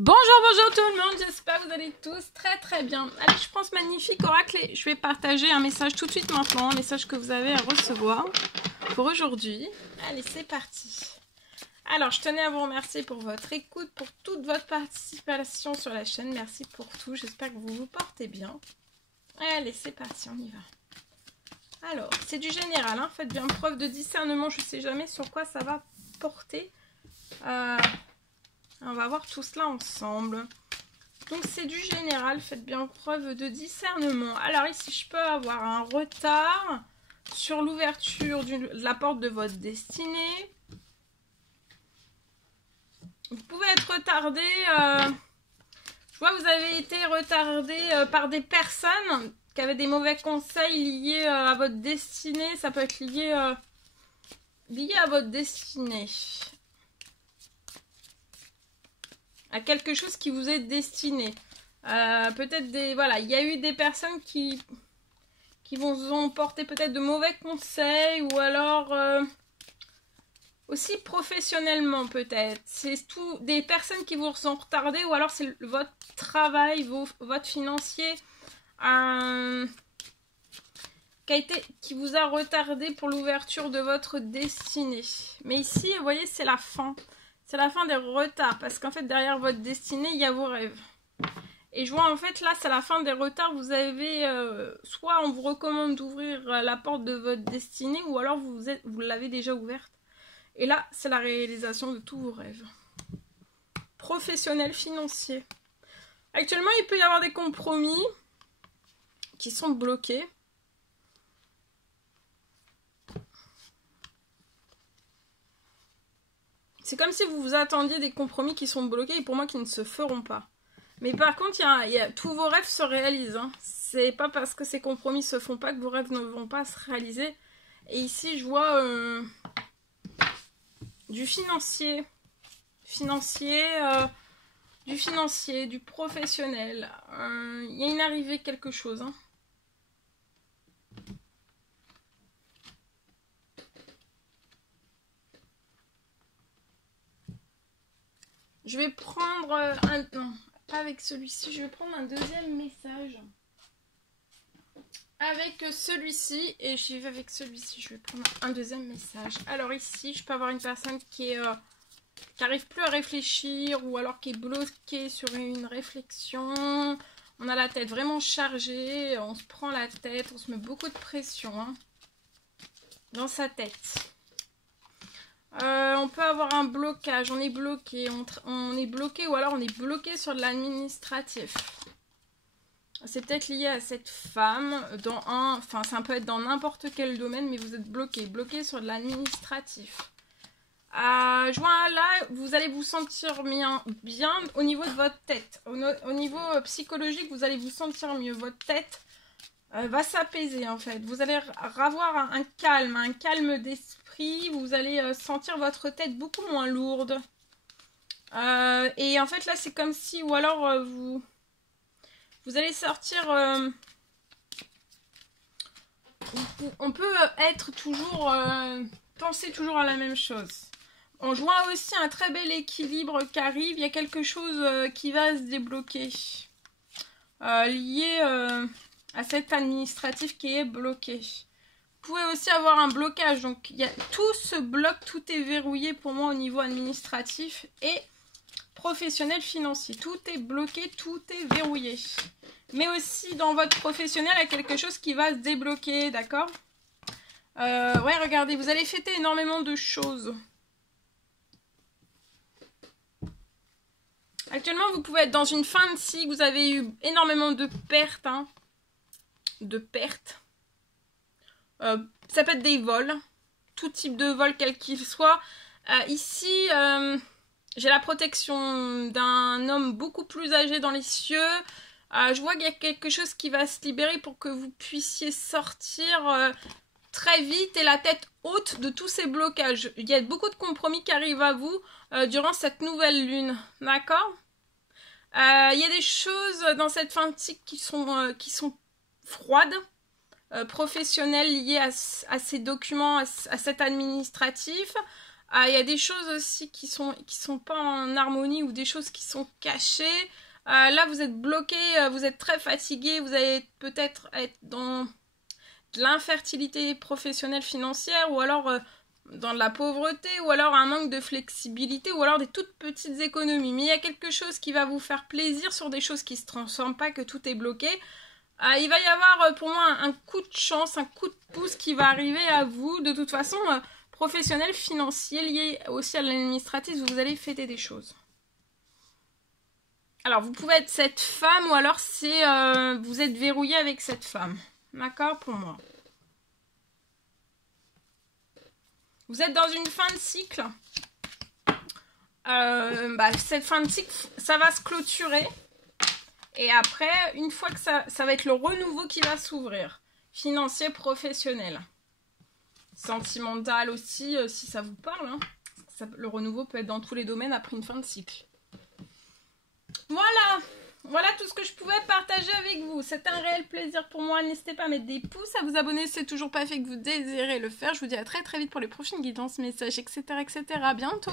Bonjour tout le monde, j'espère que vous allez tous très bien. Allez, je prends ce magnifique oracle et je vais partager un message tout de suite maintenant, un message que vous avez à recevoir pour aujourd'hui. Allez, c'est parti. Alors, je tenais à vous remercier pour votre écoute, pour toute votre participation sur la chaîne. Merci pour tout, j'espère que vous vous portez bien. Allez, c'est parti, on y va. Alors, c'est du général, hein. Faites bien preuve de discernement, je ne sais jamais sur quoi ça va porter. On va voir tout cela ensemble. Donc c'est du général, faites bien preuve de discernement. Alors ici, je peux avoir un retard sur l'ouverture de la porte de votre destinée. Vous pouvez être retardé. Je vois que vous avez été retardé par des personnes qui avaient des mauvais conseils liés à votre destinée. Ça peut être lié à votre destinée. À quelque chose qui vous est destiné. Peut-être des... Voilà, il y a eu des personnes qui vous ont porté peut-être de mauvais conseils ou alors aussi professionnellement peut-être. C'est tout des personnes qui vous ont retardé ou alors c'est votre travail, votre financier qui vous a retardé pour l'ouverture de votre destinée. Mais ici, vous voyez, c'est la fin. C'est la fin des retards, parce qu'en fait, derrière votre destinée, il y a vos rêves. Et je vois, en fait, là, c'est la fin des retards. Vous avez, soit on vous recommande d'ouvrir la porte de votre destinée, ou alors vous l'avez déjà ouverte. Et là, c'est la réalisation de tous vos rêves. Professionnel, financier. Actuellement, il peut y avoir des compromis qui sont bloqués. C'est comme si vous vous attendiez des compromis qui sont bloqués et pour moi qui ne se feront pas. Mais par contre, tous vos rêves se réalisent. Hein. C'est pas parce que ces compromis se font pas que vos rêves ne vont pas se réaliser. Et ici, je vois du financier. Du financier, du professionnel. Il y a une arrivée quelque chose. Hein. Je vais prendre non, pas avec celui-ci. Je vais prendre un deuxième message. Avec celui-ci. Et j'y vais avec celui-ci. Je vais prendre un deuxième message. Alors ici, je peux avoir une personne qui n'arrive plus à réfléchir. Ou alors qui est bloquée sur une réflexion. On a la tête vraiment chargée. On se prend la tête. On se met beaucoup de pression. Hein, dans sa tête. On peut avoir un blocage, on est bloqué, on est bloqué ou alors on est bloqué sur de l'administratif. C'est peut-être lié à cette femme, ça peut être dans n'importe quel domaine, mais vous êtes bloqué sur de l'administratif. Je vois là, vous allez vous sentir bien au niveau de votre tête. Au niveau psychologique, vous allez vous sentir mieux. Votre tête va s'apaiser en fait. Vous allez avoir un calme d'esprit. Vous allez sentir votre tête beaucoup moins lourde. Et en fait là c'est comme si, ou alors vous allez sortir... on peut être toujours... penser toujours à la même chose. On voit aussi un très bel équilibre qui arrive. Il y a quelque chose qui va se débloquer. Lié... à cet administratif qui est bloqué. Vous pouvez aussi avoir un blocage. Donc, tout se bloque, tout est verrouillé pour moi au niveau administratif et professionnel financier. Tout est bloqué, tout est verrouillé. Mais aussi, dans votre professionnel, il y a quelque chose qui va se débloquer, d'accord? Ouais, regardez, vous allez fêter énormément de choses. Actuellement, vous pouvez être dans une fin de cycle. Vous avez eu énormément de pertes, hein. Ça peut être des vols, tout type de vol quel qu'il soit. Ici j'ai la protection d'un homme beaucoup plus âgé dans les cieux. Je vois qu'il y a quelque chose qui va se libérer pour que vous puissiez sortir très vite et la tête haute de tous ces blocages. Il y a beaucoup de compromis qui arrivent à vous durant cette nouvelle lune, d'accord? Il y a des choses dans cette fin de cycle qui sont froide, professionnelle liée à ces documents, à cet administratif. Il y a des choses aussi qui sont pas en harmonie ou des choses qui sont cachées. Là, vous êtes bloqué, vous êtes très fatigué, vous allez peut-être être dans de l'infertilité professionnelle financière ou alors dans de la pauvreté ou alors un manque de flexibilité ou alors des toutes petites économies. Mais il y a quelque chose qui va vous faire plaisir sur des choses qui ne se transforment pas, que tout est bloqué. Il va y avoir pour moi un coup de chance, un coup de pouce qui va arriver à vous. De toute façon, professionnel, financier, lié aussi à l'administratif, vous allez fêter des choses. Alors, vous pouvez être cette femme ou alors c'est vous êtes verrouillé avec cette femme. D'accord pour moi. Vous êtes dans une fin de cycle. Cette fin de cycle, ça va se clôturer. Et après, une fois que ça va être le renouveau qui va s'ouvrir. Financier, professionnel. Sentimental aussi, si ça vous parle. Hein. Le renouveau peut être dans tous les domaines après une fin de cycle. Voilà tout ce que je pouvais partager avec vous. C'était un réel plaisir pour moi. N'hésitez pas à mettre des pouces, à vous abonner si c'est toujours pas fait que vous désirez le faire. Je vous dis à très très vite pour les prochaines guidances, messages, etc. À bientôt.